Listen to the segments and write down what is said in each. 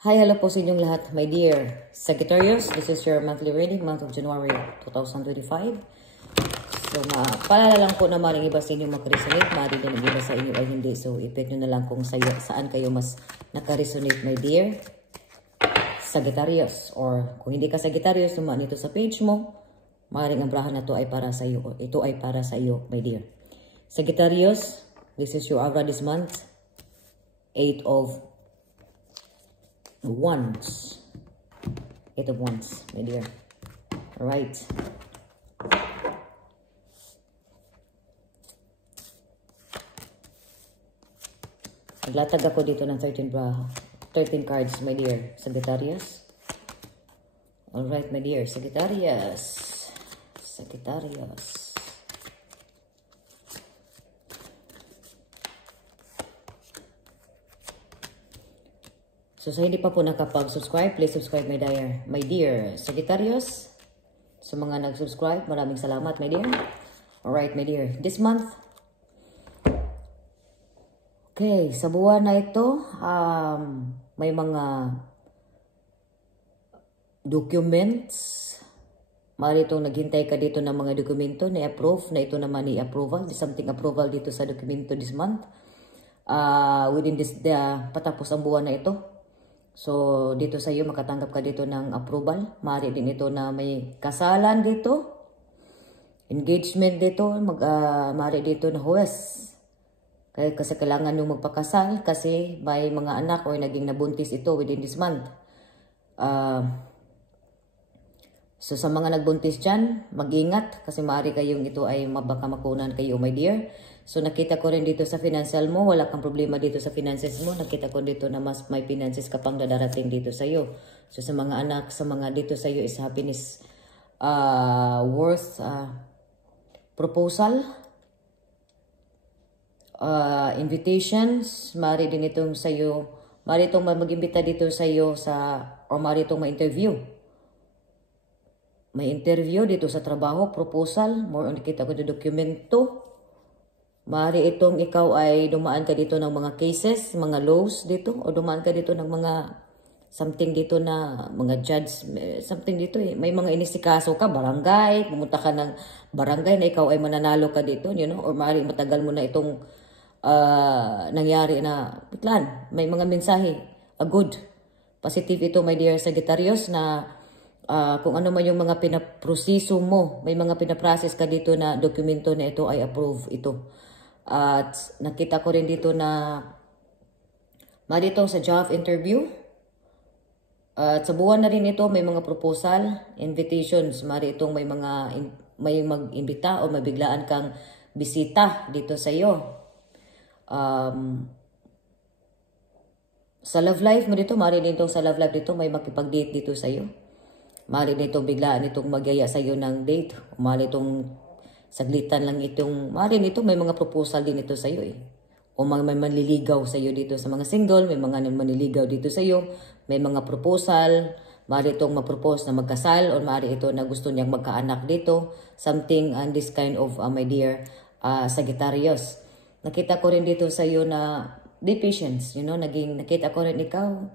Hi, hello po sa inyong lahat, my dear Sagittarius. This is your monthly reading, month of January 2025. So, paalala lang po na maring iba sa inyo makaresonate, maring din iba sa inyo ay hindi. So, ipit nyo na lang kung saan kayo mas nakaresonate, my dear Sagittarius. Or kung hindi ka Sagittarius, sumaan ito sa page mo, maring ang brahan na to ay para sa iyo. Ito ay para sa iyo, my dear Sagittarius. This is your aura this month. 8 of Wands. 8 of Wands, my dear. Alright. Naglatag ako dito ng 13 cards, my dear Sagittarius. Alright, my dear Sagittarius. Sagittarius. So, sa hindi pa po nakapag-subscribe, please subscribe, my dear Sagittarius. Sa mga nag-subscribe, maraming salamat, my dear. Alright, my dear. This month, okay, sa buwan na ito, may mga documents. Mari itong naghintay ka dito ng mga dokumento na approve, na ito naman i-approval. Something approval dito sa dokumento this month. Within this, patapos ang buwan na ito. So, dito sa iyo, makatanggap ka dito ng approval. Maaari din ito na may kasalan dito. Engagement dito. Maaari dito na huwes. Kasi kailangan nung magpakasal kasi may mga anak o naging nabuntis ito within this month. So, sa mga nagbuntis dyan, mag-ingat kasi maaari kayong ito ay baka makunan kayo, my dear. So, nakita ko rin dito sa financial mo, wala kang problema dito sa finances mo. Nakita ko dito na mas may finances ka pang dadarating dito sa iyo. So, sa mga anak, sa mga dito sa iyo is happiness worth proposal, invitations. Maaari din itong sa iyo, maaari itong mag-imbita dito sa iyo or maaari itong ma-interview. May interview dito sa trabaho, proposal, more on nakita ko yung dokumento. Maaari itong ikaw ay dumaan ka dito ng mga cases, mga laws dito, o dumaan ka dito ng mga something dito na mga judge, something dito eh. May mga inisikaso ka, barangay, pumunta ka ng barangay na ikaw ay mananalo ka dito, you know, or maaari matagal mo na itong nangyari na, pitlan, may mga mensahe, good, positive ito, my dear Sagittarius, na kung ano man yung mga pinaproseso mo, may mga pinaprocess ka dito na dokumento na ito ay approve ito. At nakita ko rin dito na dito sa job interview. At sa buwan na rin ito, may mga proposal, invitations. Mari itong may mag-imbita o mabiglaan kang bisita dito sa iyo. Sa love life mo dito, mari din itong sa love life dito, may makipag-date dito sa iyo. Mari nito biglaan itong magyaya sa iyo ng date. Mari itong saglitan lang itong, mari nito may mga proposal din ito sa iyo eh. O may manliligaw sa iyo dito sa mga single, may mga manliligaw dito sa iyo, may mga proposal, mari itong mapropose na magkasal, o mari ito na gusto niyang magkaanak dito. Something and this kind of, my dear Sagittarius. Nakita ko rin dito sa iyo na be patient, you know, nakita ko rin ikaw,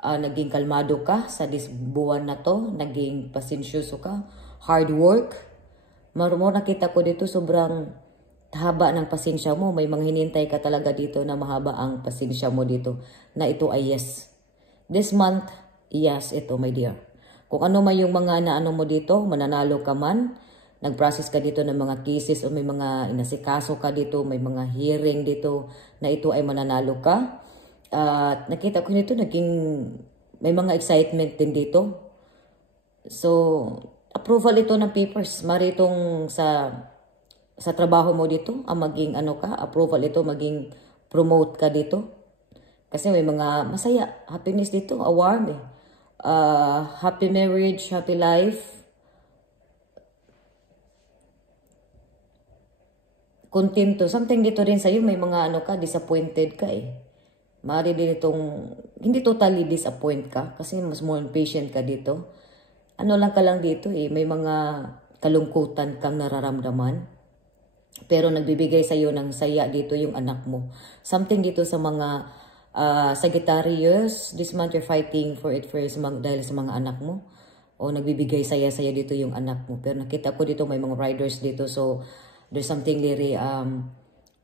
naging kalmado ka sa buwan na to, naging pasensyoso ka, hard work. Marumor nakita ko dito sobrang haba ng pasensya mo. May mga hinintay ka talaga dito na mahaba ang pasensya mo dito. Na ito ay yes. This month, yes ito, my dear. Kung ano man yung mga naano mo dito, mananalo ka man, nag-process ka dito ng mga cases o may mga inasikaso ka dito, may mga hearing dito na ito ay mananalo ka. At nakita ko dito, may mga excitement din dito. So, approval ito ng papers. Mari itong sa trabaho mo dito, maging approval ito, maging promote ka dito. Kasi may mga masaya, happiness dito, award eh. Happy marriage, happy life. Kontento. Something dito rin sa'yo, may mga disappointed ka eh. Mari din itong, hindi totally disappoint ka, kasi mas more patient ka dito. Ano lang ka lang dito eh, may mga kalungkutan kang nararamdaman. Pero nagbibigay sa iyo ng saya dito yung anak mo. Something dito sa mga Sagittarius, this month you're fighting for it first dahil sa mga anak mo. O nagbibigay saya-saya dito yung anak mo. Pero nakita ko dito may mga riders dito. So, there's something very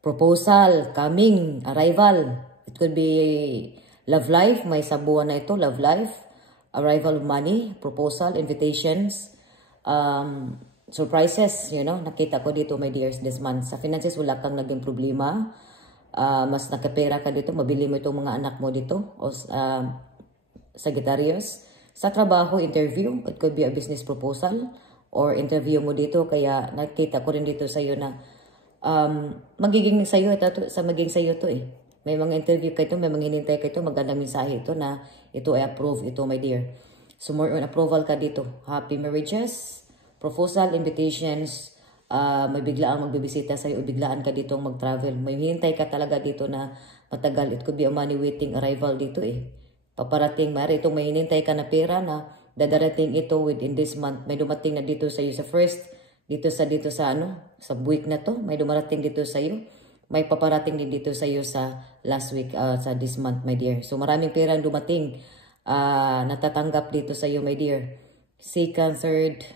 proposal, coming, arrival. It could be love life. May sabuan na ito, love life. Arrival of money, proposal, invitations, surprises, you know. Nakita ko dito, my dears, this month. Sa finances, wala kang naging problema. Mas nakapera ka dito, mabili mo itong mga anak mo dito. O, Sagittarius. Sa trabaho, interview, it could be a business proposal or interview mo dito. Kaya nakita ko rin dito sa iyo na magiging sa iyo to eh. May mga interview kayo, may mga hinintay kayo, magandang mensahe ito na ito ay approve, ito my dear. So more on approval ka dito. Happy marriages, proposal, invitations, may biglaan magbibisita sa iyo, biglaan ka dito mag-travel. May hinintay ka talaga dito na matagal. It could be a money waiting arrival dito eh. Paparating, mari itong may hinintay ka na pera na dadarating ito within this month. May dumating na dito sa iyo sa first, dito sa sa week na to. May dumarating dito sa iyo. May paparating din dito sa iyo sa last week, sa this month, my dear. So maraming pera dumating, natatanggap dito sa iyo, my dear. Second, third,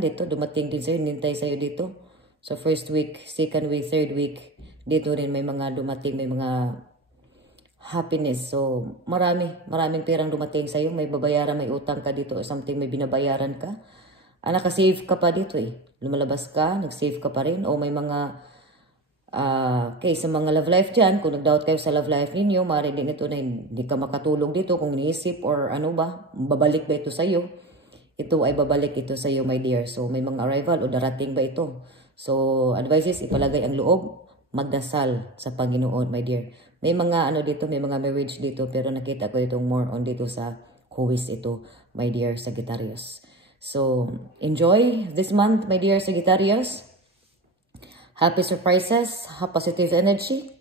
dito, dumating din sa iyo, hinintay sa iyo dito. So first week, second week, third week, dito rin may mga dumating, may mga happiness. So, maraming perang dumating sa iyo. May babayaran, may utang ka dito or something, may binabayaran ka. Nakasave ka pa dito eh. Lumalabas ka, nag-save ka pa rin. O may mga, sa mga love life dyan, kung nag-doubt kayo sa love life ninyo, maaari din ito na hindi ka makatulog dito kung iniisip or ano ba, babalik ba ito sa iyo. Ito ay babalik ito sa iyo, my dear. So, may mga arrival o darating ba ito. So, advices, ipalagay ang loob, magdasal sa Panginoon, my dear. May mga dito, may mga marriage dito, pero nakita ko itong more on dito sa Huwis ito, my dear Sagittarius. So, enjoy this month, my dear Sagittarius. Happy surprises, positive energy.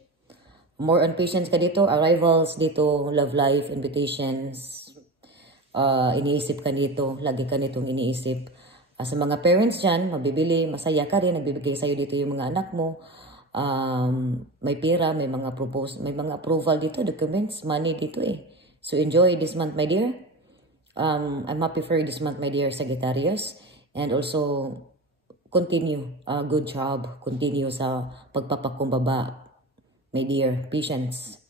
More on patience ka dito, arrivals dito, love life, invitations. Iniisip ka nito, lagi ka nitong iniisip. Sa mga parents dyan, mabibili, masaya ka rin, nagbibigay sa'yo dito yung mga anak mo. May pera, may mga approval dito, documents, money dito eh. So enjoy this month, my dear. I'm happy for this month, my dear Sagittarius. And also, continue. Good job. Continue sa pagpapakumbaba, my dear. Patience.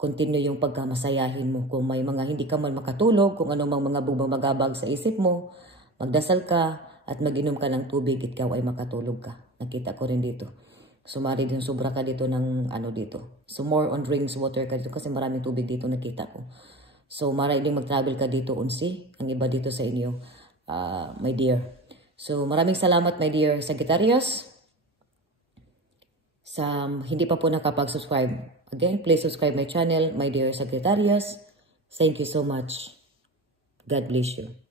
Continue yung pagkamasayahin mo. Kung may mga hindi ka man makatulog, kung ano mga bumabagabag sa isip mo, magdasal ka at mag-inom ka ng tubig, ikaw ay makatulog ka. Nakita ko rin dito. Sumari din, sobra ka dito ng dito. So more on drinks, water ka dito kasi maraming tubig dito nakita ko. So maray din mag-travel ka dito unsi. Ang iba dito sa inyo, my dear. So maraming salamat, my dear Sagittarius. Sa hindi pa po nakapag-subscribe, again, please subscribe my channel, my dear Sagittarius. Thank you so much. God bless you.